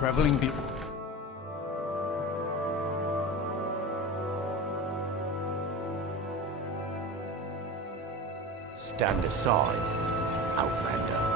traveling be... Stand aside, Outlander.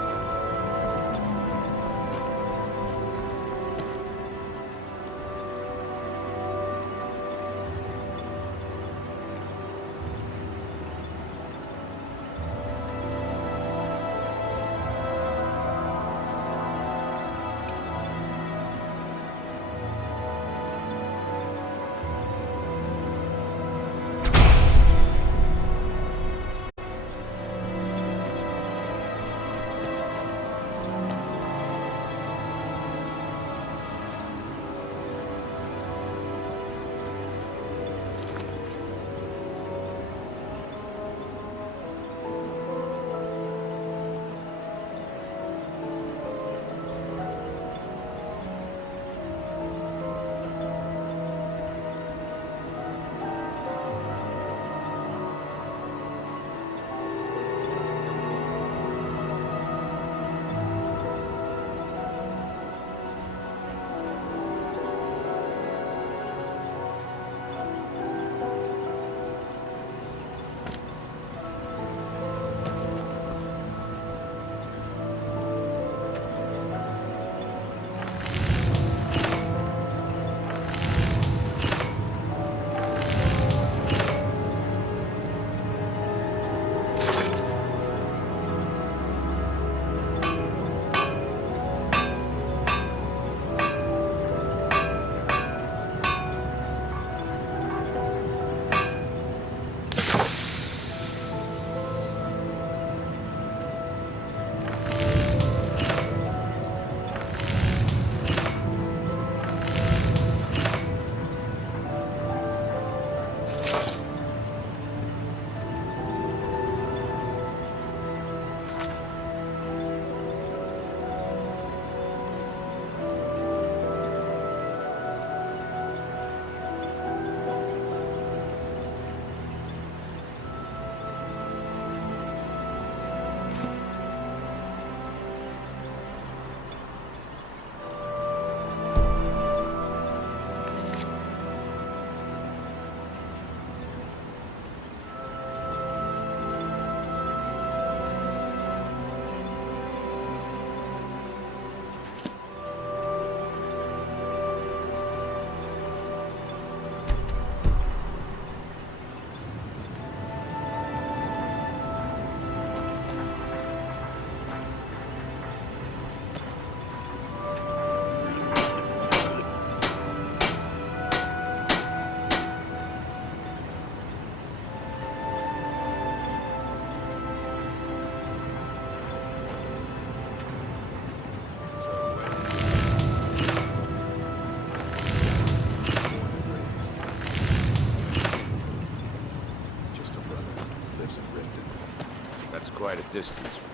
Quite a distance from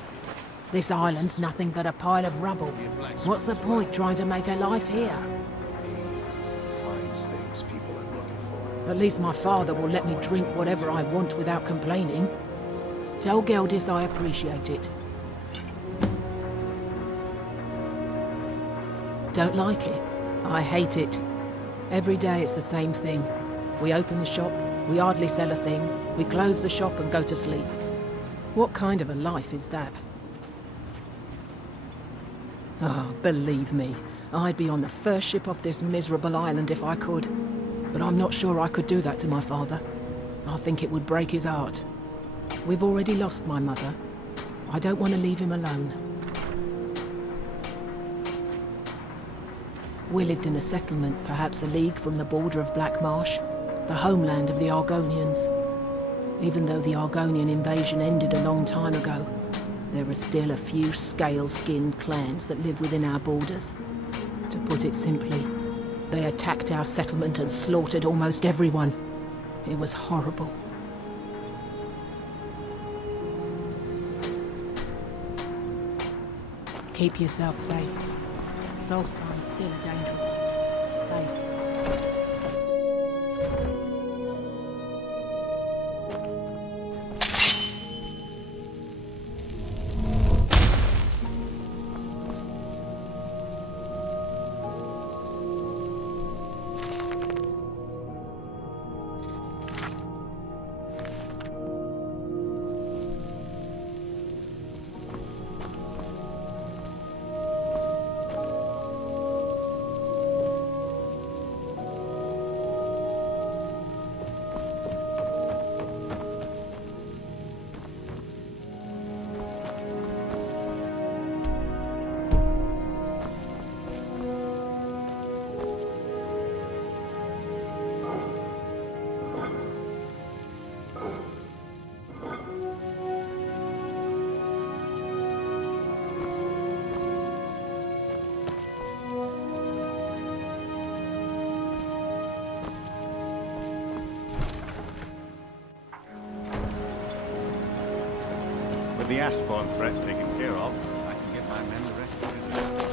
This island's nothing but a pile of rubble. What's the point trying to make a life here? He finds things people are looking for. At least my father will let me drink whatever I want without complaining. Tell Geldis I appreciate it. Don't like it? I hate it. Every day it's the same thing. We open the shop, we hardly sell a thing, we close the shop and go to sleep. What kind of a life is that? Oh, believe me, I'd be on the first ship off this miserable island if I could. But I'm not sure I could do that to my father. I think it would break his heart. We've already lost my mother. I don't want to leave him alone. We lived in a settlement, perhaps a league from the border of Black Marsh, the homeland of the Argonians. Even though the Argonian invasion ended a long time ago, there are still a few scale-skinned clans that live within our borders. To put it simply, they attacked our settlement and slaughtered almost everyone. It was horrible. Keep yourself safe. Solstheim's still a dangerous place. the Aspon threat taken care of, I can get my men the rest of the visit.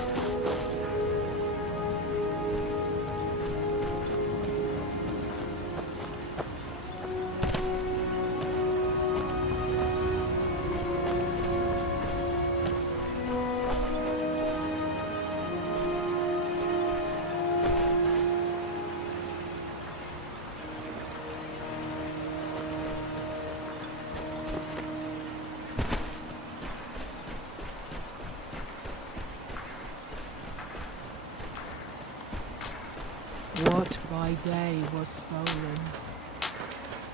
What by day was stolen?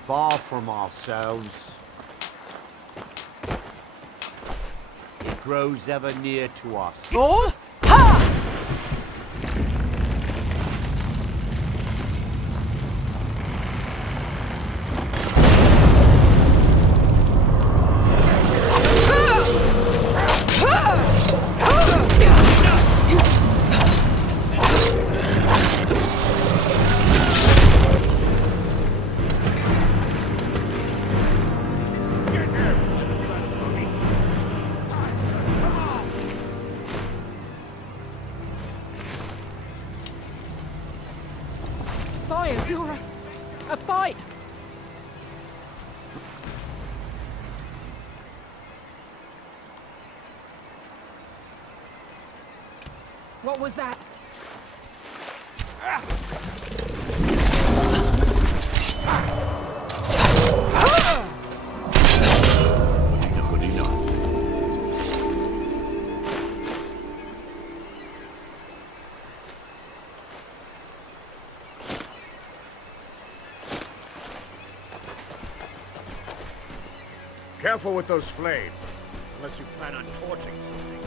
Far from ourselves. It grows ever near to us. All? Ha! Fire, Zura! A fight! What was that? Good enough. Careful with those flames, unless you plan on torching something.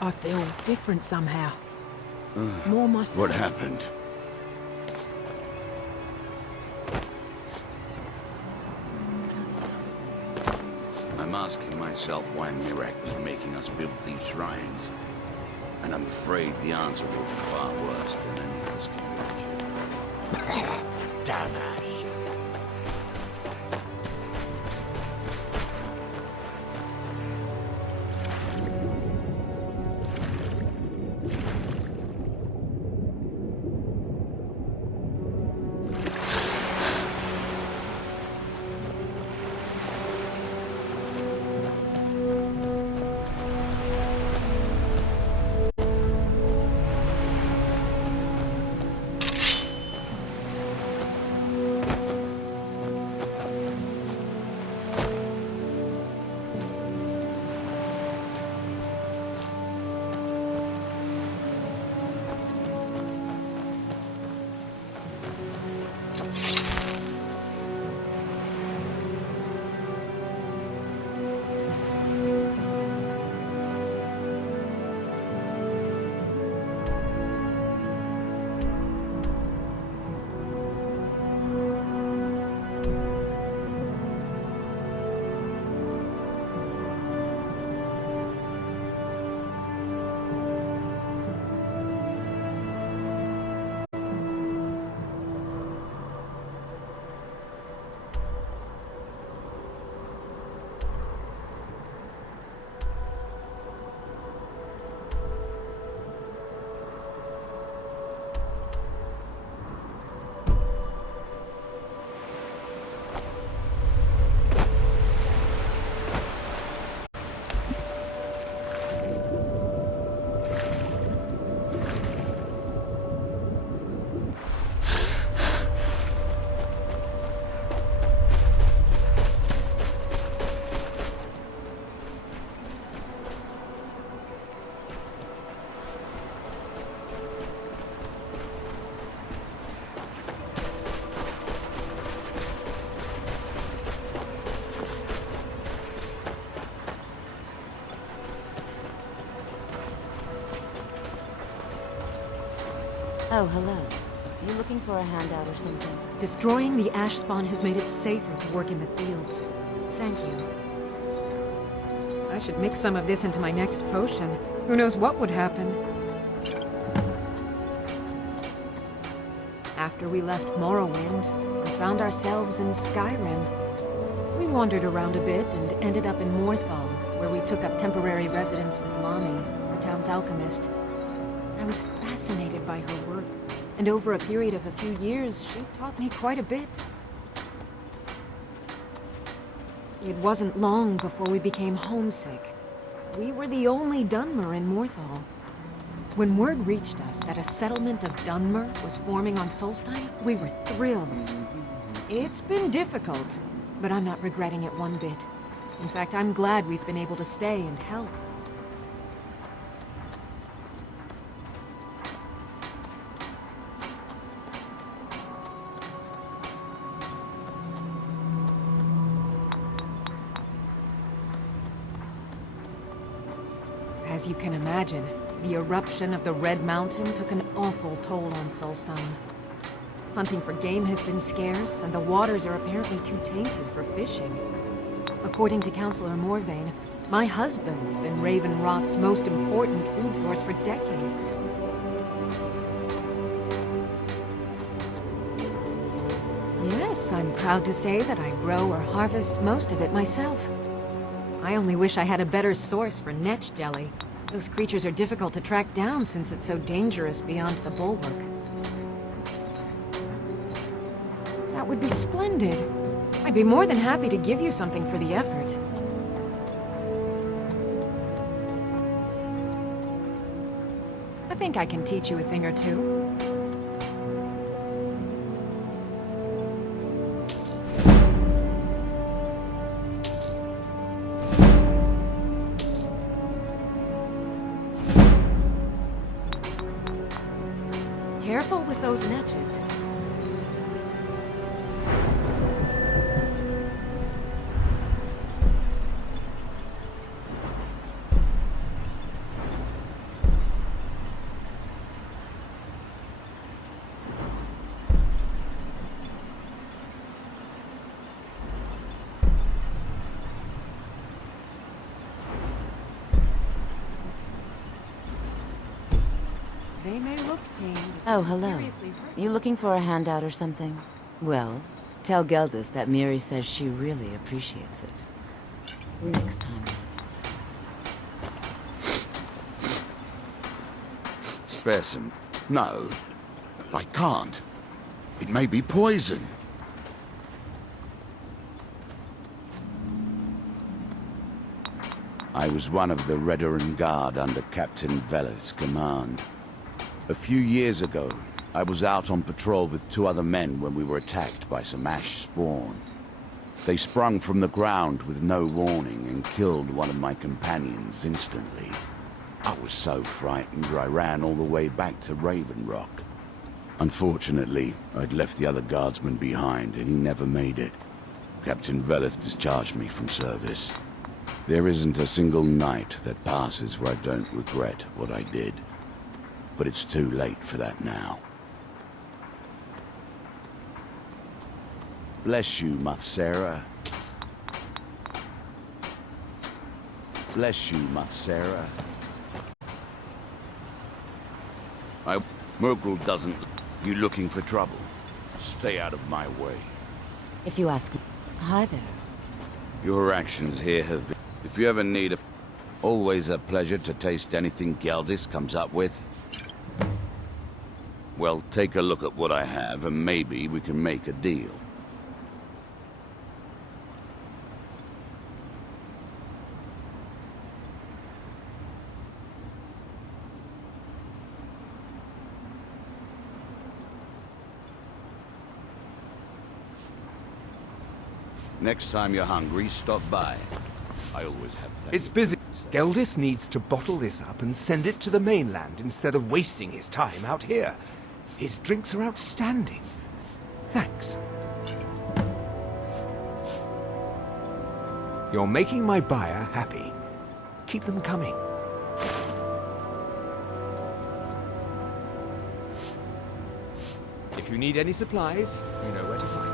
I feel different somehow. More myself. What happened? I'm asking myself why Mirak was making us build these shrines. And I'm afraid the answer will be far worse than any of us can imagine. Damn Ash. Oh, hello. You looking for a handout or something? Destroying the ash spawn has made it safer to work in the fields. Thank you. I should mix some of this into my next potion. Who knows what would happen? After we left Morrowind, we found ourselves in Skyrim. We wandered around a bit and ended up in Morthal, where we took up temporary residence with Lami, the town's alchemist. I was fascinated by her work, and over a period of a few years, she taught me quite a bit. It wasn't long before we became homesick. We were the only Dunmer in Morthal. When word reached us that a settlement of Dunmer was forming on Solstheim, we were thrilled. It's been difficult, but I'm not regretting it one bit. In fact, I'm glad we've been able to stay and help. As you can imagine, the eruption of the Red Mountain took an awful toll on Solstheim. Hunting for game has been scarce, and the waters are apparently too tainted for fishing. According to Councillor Morvain, my husband's been Raven Rock's most important food source for decades. Yes, I'm proud to say that I grow or harvest most of it myself. I only wish I had a better source for netch jelly. Those creatures are difficult to track down since it's so dangerous beyond the bulwark. That would be splendid. I'd be more than happy to give you something for the effort. I think I can teach you a thing or two. Careful with those netches. They may look tame. Oh, hello. Seriously, You looking for a handout or something? Well, tell Geldis that Miri says she really appreciates it. Next time. Spare some. No, I can't. It may be poison. I was one of the Redoran Guard under Captain Veleth's command. A few years ago, I was out on patrol with two other men when we were attacked by some ash spawn. They sprung from the ground with no warning and killed one of my companions instantly. I was so frightened I ran all the way back to Raven Rock. Unfortunately, I'd left the other guardsman behind and he never made it. Captain Veleth discharged me from service. There isn't a single night that passes where I don't regret what I did. But it's too late for that now. Bless you, Muthsera. Bless you, Muthsera. Murgle doesn't... You looking for trouble? Stay out of my way. If you ask me. Hi there. Your actions here have been... If you ever need a... Always a pleasure to taste anything Geldis comes up with. Well, take a look at what I have, and maybe we can make a deal. Next time you're hungry, stop by. I always have plenty. It's busy. Geldis needs to bottle this up and send it to the mainland instead of wasting his time out here. His drinks are outstanding. Thanks. You're making my buyer happy. Keep them coming. If you need any supplies, you know where to find me.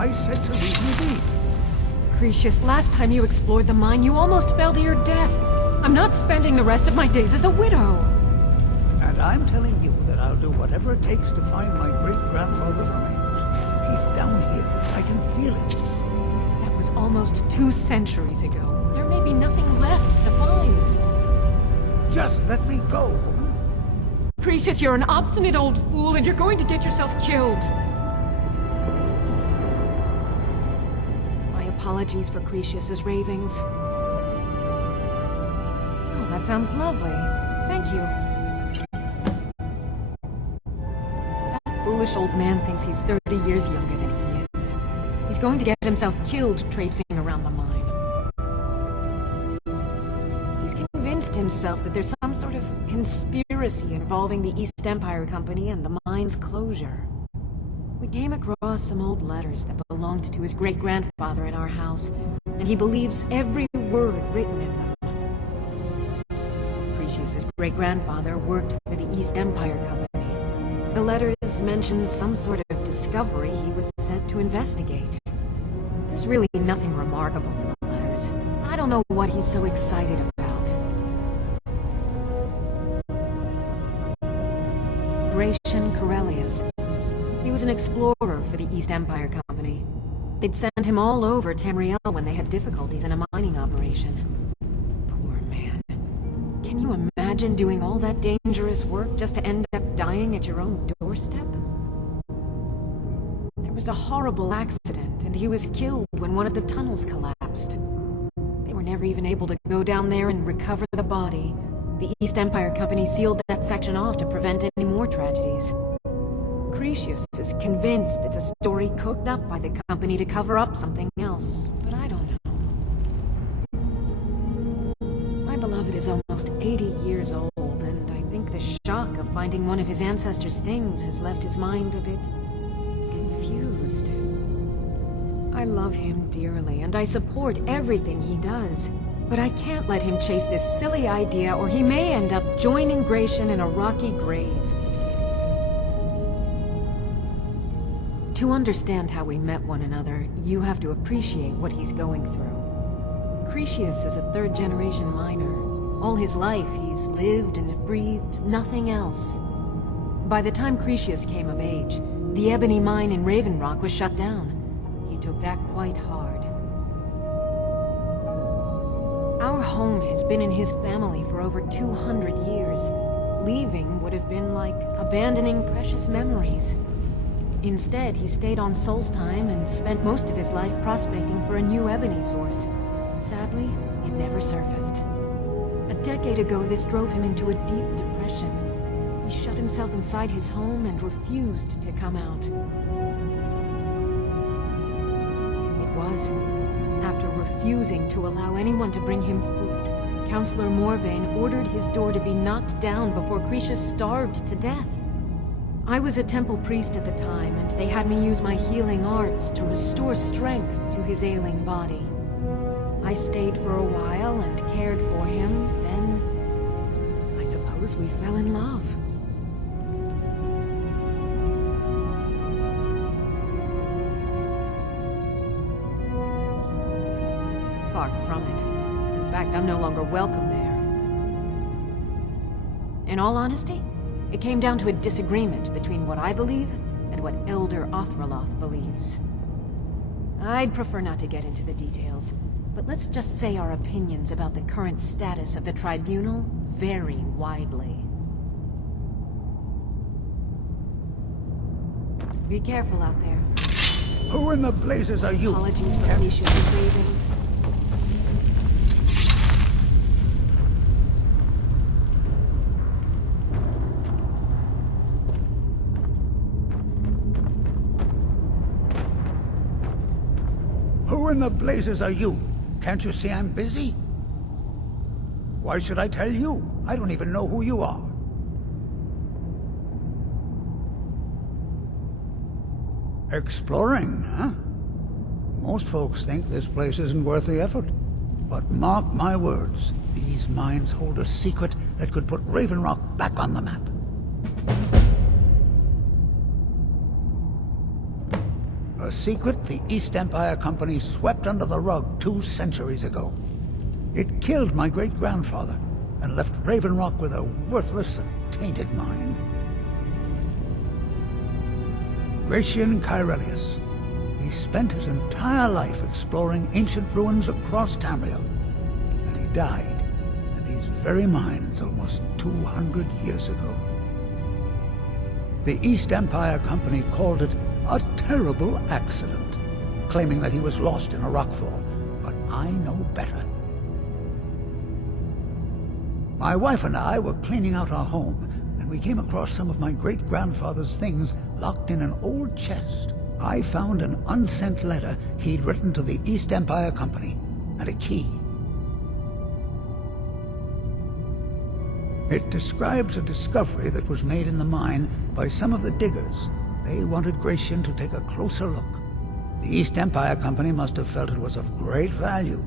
I said to leave me be. Cretius, last time you explored the mine, you almost fell to your death. I'm not spending the rest of my days as a widow. And I'm telling you that I'll do whatever it takes to find my great-grandfather's remains. He's down here. I can feel it. That was almost 2 centuries ago. There may be nothing left to find. Just let me go. Cretius, you're an obstinate old fool, and you're going to get yourself killed. My apologies for Cretius's ravings. Oh, that sounds lovely. Thank you. That foolish old man thinks he's 30 years younger than he is. He's going to get himself killed traipsing around the mine. He's convinced himself that there's some sort of conspiracy involving the East Empire Company and the mine's closure. We came across some old letters that belonged to his great-grandfather in our house, and he believes every word written in them. Cretius's great-grandfather worked for the East Empire Company. The letters mention some sort of discovery he was sent to investigate. There's really nothing remarkable in the letters. I don't know what he's so excited about. Gratian Corellius. He was an explorer for the East Empire Company. They'd sent him all over Tamriel when they had difficulties in a mining operation. Poor man. Can you imagine doing all that dangerous work just to end up dying at your own doorstep? There was a horrible accident, and he was killed when one of the tunnels collapsed. They were never even able to go down there and recover the body. The East Empire Company sealed that section off to prevent any more tragedies. Cretius is convinced it's a story cooked up by the company to cover up something else, but I don't know. My beloved is almost 80 years old, and I think the shock of finding one of his ancestors' things has left his mind a bit confused. I love him dearly, and I support everything he does. But I can't let him chase this silly idea, or he may end up joining Gratian in a rocky grave. To understand how we met one another, you have to appreciate what he's going through. Cretius is a 3rd-generation miner. All his life, he's lived and breathed nothing else. By the time Cretius came of age, The ebony mine in Raven Rock was shut down. He took that quite hard. Our home has been in his family for over 200 years. Leaving would have been like abandoning precious memories. Instead, he stayed on Solstheim and spent most of his life prospecting for a new ebony source. Sadly, it never surfaced. A decade ago, this drove him into a deep depression. He shut himself inside his home and refused to come out. It was after refusing to allow anyone to bring him food, Counselor Morvain ordered his door to be knocked down before Cretius starved to death. I was a temple priest at the time, and they had me use my healing arts to restore strength to his ailing body. I stayed for a while and cared for him, then I suppose we fell in love. Far from it. In fact, I'm no longer welcome there. In all honesty, it came down to a disagreement between what I believe and what Elder Othraloth believes. I'd prefer not to get into the details, but let's just say our opinions about the current status of the Tribunal vary widely. Be careful out there. Who in the blazes are you? Apologies for Alicia's ravings. Who in the blazes are you? Can't you see I'm busy? Why should I tell you? I don't even know who you are. Exploring, huh? Most folks think this place isn't worth the effort. But mark my words, these mines hold a secret that could put Raven Rock back on the map. A secret the East Empire Company swept under the rug 2 centuries ago. It killed my great-grandfather and left Raven Rock with a worthless and tainted mine. Gratian Kyrelius. He spent his entire life exploring ancient ruins across Tamriel, and he died in these very mines almost 200 years ago. The East Empire Company called it a terrible accident, claiming that he was lost in a rockfall, but I know better. My wife and I were cleaning out our home, and we came across some of my great-grandfather's things locked in an old chest. I found an unsent letter he'd written to the East Empire Company, and a key. It describes a discovery that was made in the mine by some of the diggers. They wanted Gratian to take a closer look. The East Empire Company must have felt it was of great value,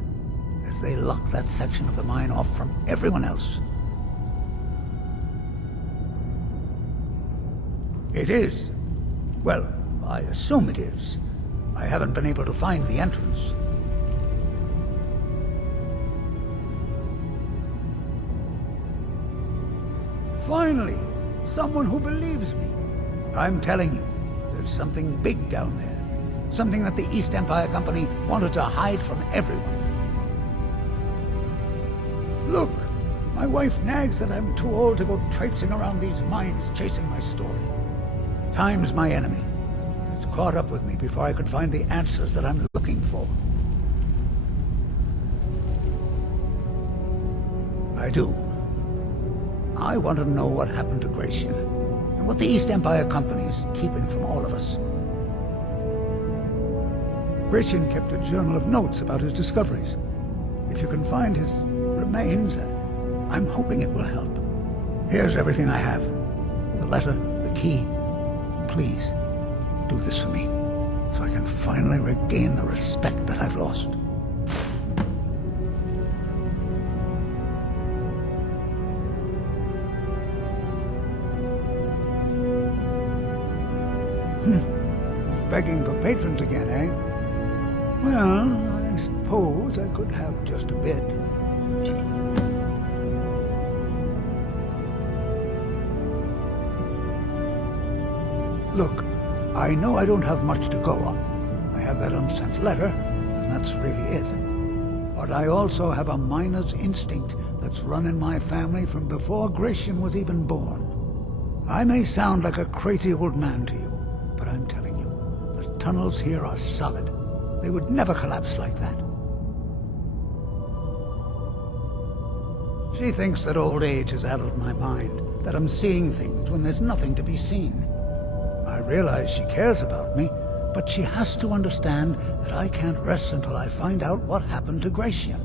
as they locked that section of the mine off from everyone else. It is. Well, I assume it is. I haven't been able to find the entrance. Finally, someone who believes me. I'm telling you, there's something big down there. Something that the East Empire Company wanted to hide from everyone. Look, my wife nags that I'm too old to go traipsing around these mines chasing my story. Time's my enemy. It's caught up with me before I could find the answers that I'm looking for. I do. I want to know what happened to Gratian, and what the East Empire Company's keeping from all of us. Gratian kept a journal of notes about his discoveries. If you can find his remains, I'm hoping it will help. Here's everything I have. The letter, the key. Please, do this for me, so I can finally regain the respect that I've lost. Begging for patrons again, eh? Well, I suppose I could have just a bit. Look, I know I don't have much to go on. I have that unsent letter, and that's really it. But I also have a miner's instinct that's run in my family from before Gratian was even born. I may sound like a crazy old man to you, but I'm telling you, the tunnels here are solid. They would never collapse like that. She thinks that old age has addled my mind, that I'm seeing things when there's nothing to be seen. I realize she cares about me, but she has to understand that I can't rest until I find out what happened to Gratian.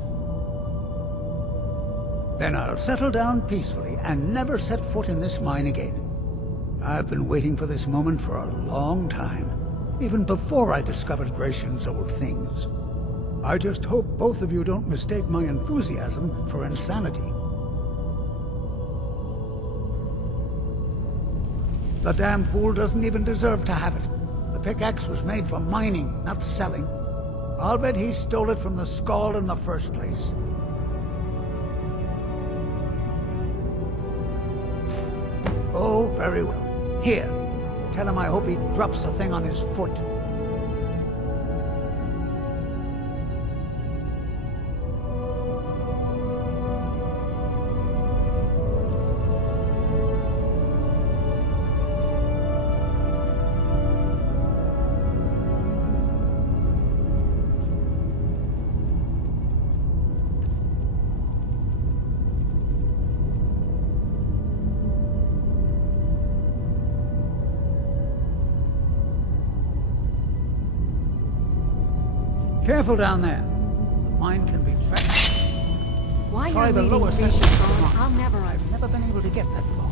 Then I'll settle down peacefully and never set foot in this mine again. I've been waiting for this moment for a long time, even before I discovered Gratian's old things. I just hope both of you don't mistake my enthusiasm for insanity. The damn fool doesn't even deserve to have it. The pickaxe was made for mining, not selling. I'll bet he stole it from the Skald in the first place. Oh, very well. Here, tell him I hope he drops the thing on his foot. Careful down there. The mine can be trapped. Why Try you're the leaving lower Grecian section of the on, mine. I'll never I've understand. never been able to get that far.